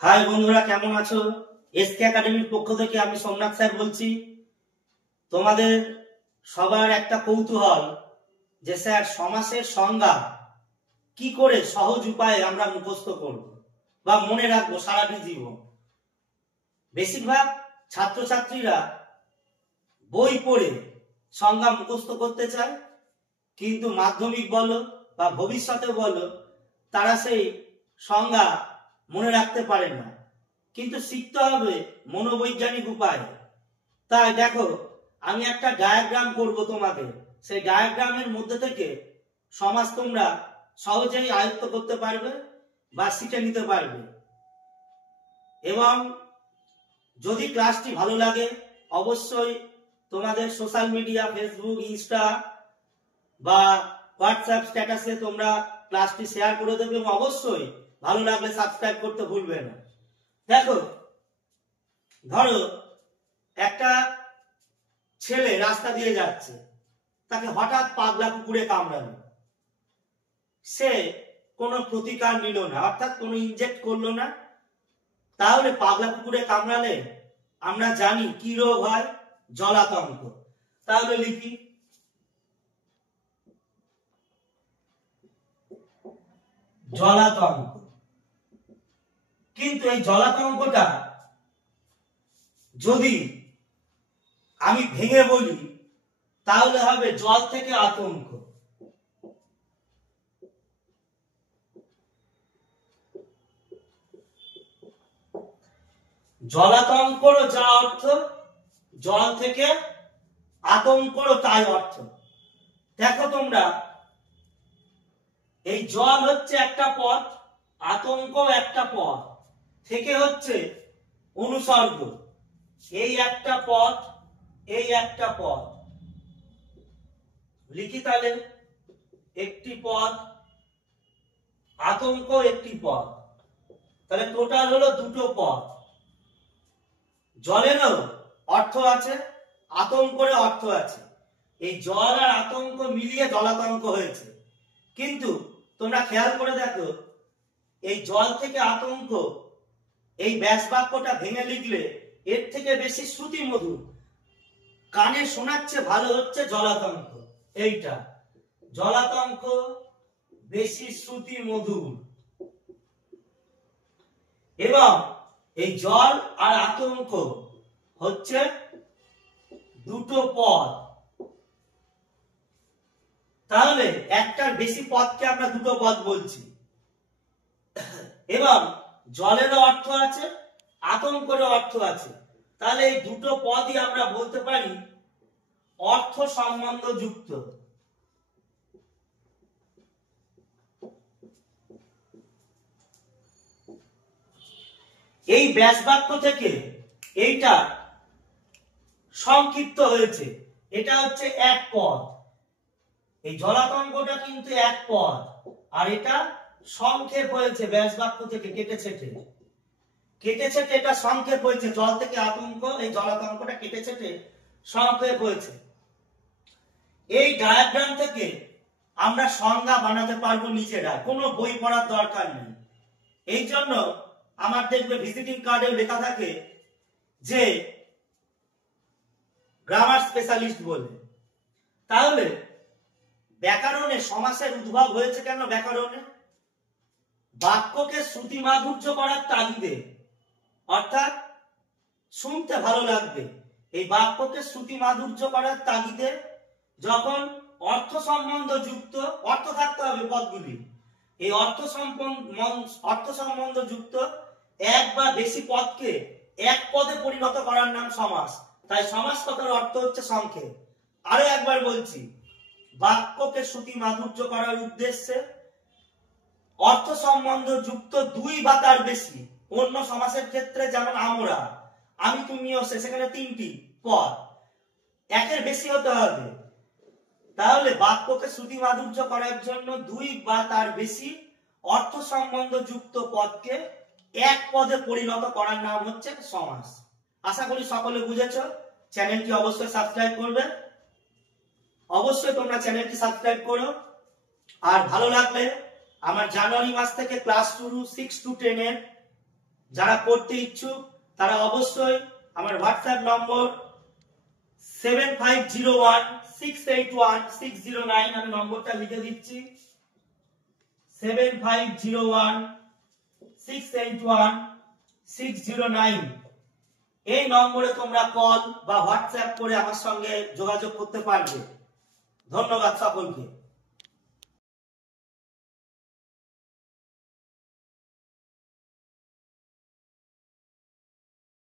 High বন্ধুরা, কেমন আছো? এসকে একাডেমির পক্ষ থেকে আমি সোমনাথ স্যার বলছি। তোমাদের সবার একটা কৌতূহল যে স্যার সমাসের সংজ্ঞা কি করে সহজ উপায়ে আমরা মুখস্থ করব বা মনে রাখবো সারাটি জীবন। বেশিরভাগ ছাত্রছাত্রীরা বই পড়ে সংজ্ঞা মুখস্থ করতে চায়, কিন্তু মাধ্যমিক বলো বা ভবিষ্যতে বলো তারা সেই সংজ্ঞা মনে রাখতে পারে না। কিন্তু শিখতে হবে মনোবৈজ্ঞানিক উপায়। তাই দেখো, আমি একটা ডায়াগ্রাম করব তোমাদের। সেই ডায়াগ্রামের মধ্যে থেকে সমাস তোমরা সহজেই আয়ত্ত করতে পারবে বা শিখে নিতে পারবে। এবং যদি ক্লাসটি ভালো লাগে অবশ্যই তোমাদের সোশ্যাল মিডিয়া ফেসবুক, ইনস্টা বা হোয়াটসঅ্যাপ স্ট্যাটাসে তোমরা ক্লাসটি শেয়ার করে দেবে এবং অবশ্যই ভালো লাগলে সাবস্ক্রাইব করতে ভুলবে না। দেখো, ধরো একটা ছেলে রাস্তা দিয়ে যাচ্ছে, তাকে হঠাৎ পাগলা কুকুরে কামড়ালো। সে কোনো প্রতিকার নিল না, অর্থাৎ কোনো ইনজেক্ট করলো না। তাহলে পাগলা কুকুরে কামড়ালে আমরা জানি কি রোগ হয়? জলাতঙ্ক। তাহলে লিখি জলাতঙ্ক। কিন্তু এই জলাতঙ্কটা যদি আমি ভেঙে বলি তাহলে হবে জল থেকে আতঙ্ক। জলাতঙ্করও যা অর্থ, জল থেকে আতঙ্করও তাই অর্থ। দেখো তোমরা, এই জল হচ্ছে একটা পদ, আতঙ্ক একটা পদ, থেকে হচ্ছে অনুসর্গ। এই একটা পদ, এই একটা পদ, লিখি তাহলে একটি পদ, আতঙ্ক একটি পদ, তাহলে টোটাল হলো দুটো পদ। জলেরও অর্থ আছে, আতঙ্কেরও অর্থ আছে। এই জল আর আতঙ্ক মিলিয়ে জলাতঙ্ক হয়েছে। কিন্তু তোমরা খেয়াল করে দেখো, এই জল থেকে আতঙ্ক এই ব্যাস বাক্যটা ভেঙে লিখলে এর থেকে বেশি শ্রুতি মধুর, কানে শোনাচ্ছে ভালো হচ্ছে জলাতঙ্ক। এইটা জলাতঙ্ক বেশি শ্রুতি মধুর। এবং এই জল আর আতঙ্ক হচ্ছে দুটো পদ। তাহলে একটার বেশি পদকে আমরা দুটো পদ বলছি। এবং জলেরও অর্থ আছে, আতঙ্কেরও অর্থ আছে। তাহলে এই দুটো পদই আমরা বলতে পারি অর্থ সম্বন্ধ যুক্ত। এই ব্যাস বাক্য থেকে এইটা সংক্ষিপ্ত হয়েছে, এটা হচ্ছে এক পদ। এই জলাতঙ্কটা কিন্তু এক পদ, আর এটা সংক্ষেপ হয়েছে ব্যাস বাক্য থেকে কেটে ছেটে। এটা সংক্ষেপ হয়েছে, জল থেকে আতঙ্ক, এই জলাতঙ্কটা কেটে ছেটে সংক্ষেপ হয়েছে। এই ডায়াগ্রাম থেকে আমরা সংজ্ঞা বানাতে পারবো নিজেরা, কোনো বই পড়ার দরকার নেই। এই জন্য আমার দেখবে ভিজিটিং কার্ডেও লেখা থাকে যে গ্রামার স্পেশালিস্ট বলে। তাহলে ব্যাকরণে সমাসের উদ্ভব হয়েছে কেন? ব্যাকরণে বাক্যকে শ্রুতি মাধুর্য করার তাগিদে, অর্থাৎ শুনতে ভালো লাগবে, এই বাক্যকে শ্রুতি মাধুর্য করার তাগিদে যখন অর্থ সম্বন্ধ যুক্ত, অর্থ থাকতে হবে পদগুলি, এই অর্থ সম্বন্ধ যুক্ত এক বা বেশি পদকে এক পদে পরিণত করার নাম সমাস। তাই সমাস কথার অর্থ হচ্ছে সংক্ষেপ। আরো একবার বলছি, বাক্যকে শ্রুতি মাধুর্য করার উদ্দেশ্যে অর্থ সম্বন্ধ যুক্ত দুই বা তার বেশি, অন্য সমাসের ক্ষেত্রে যেমন আমরা, আমি, তুমিও, সেখানে তিনটি পদ, একের বেশি হতে হবে। তাহলে বাক্যকে শ্রুতি মাধুর্য করার জন্য দুই বা তার বেশি অর্থ সম্বন্ধ যুক্ত পদকে এক পদে পরিণত করার নাম হচ্ছে সমাস। আশা করি সকলে বুঝেছো। চ্যানেলটি অবশ্যই সাবস্ক্রাইব করবে, অবশ্যই তোমরা চ্যানেলটি সাবস্ক্রাইব করো। আর ভালো লাগলে আমার জানুয়ারি মাস থেকে ক্লাস শুরু 6 to 10 এর যারা পড়তে ইচ্ছুক তারা অবশ্যই আমার হোয়াটসঅ্যাপ নম্বর 7501681609, আমি নম্বরটা লিখে দিচ্ছি 7501681609। এই নম্বরে তোমরা কল বা হোয়াটসঅ্যাপ করে আমার সঙ্গে যোগাযোগ করতে পারবে। ধন্যবাদ সকলকে।